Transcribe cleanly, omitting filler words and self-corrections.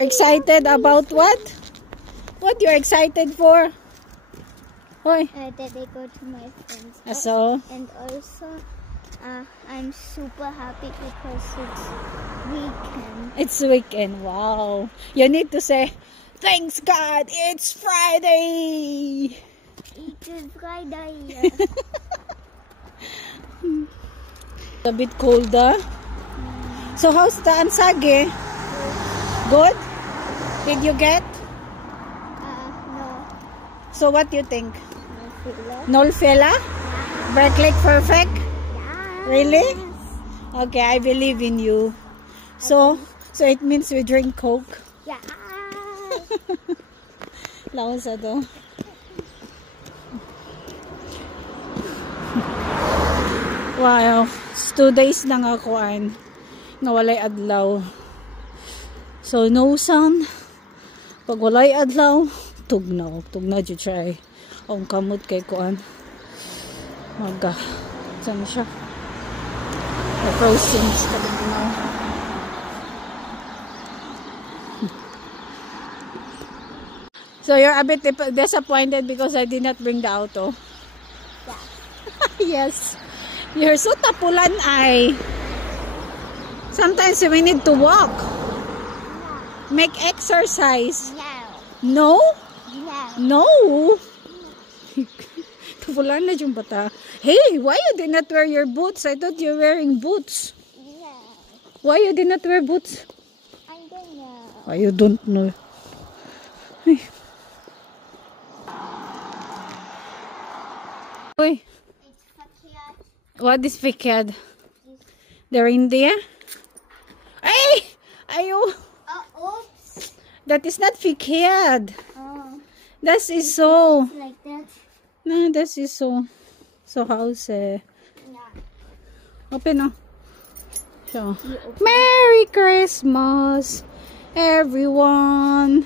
Excited about what? What you're excited for? Hoy. That I go to my friends' house. So? And also, I'm super happy because it's weekend. It's weekend. Wow. You need to say, thanks God, it's Friday. It's Friday. A bit colder. So how's the ansage? Good? Did you get? No. So what do you think? No filler. Null fella? Break perfect? Yeah. Really? Okay, I believe in you. So it means we drink Coke? Yeah. Laos to. Wow. 2 days na nga kuan. Nawalay adlaw. So no sun. Pag walay adlaw, tugnaw. Tugnaw dyan siya eh. Ang kamot kay kuan. Maga. Saan siya? The frozen siya tugnaw. So you're a bit disappointed because I did not bring the auto? Yeah. Yes. You're so tapulan ay. Sometimes we need to walk. Make exercise. No. No? No. No. Tapulan na yung bata. Hey, why you did not wear your boots? I thought you're wearing boots. Yeah. Why you did not wear boots? I don't know. Why you don't know? Hey. Uy. It's Fakiat. What is Fikad? The reindeer? Ay! Ayo! Oops. That is not Fikad. Oh. That is so. Like that. No, that is so. So how's Yeah. Open oh. So. Merry Christmas, everyone.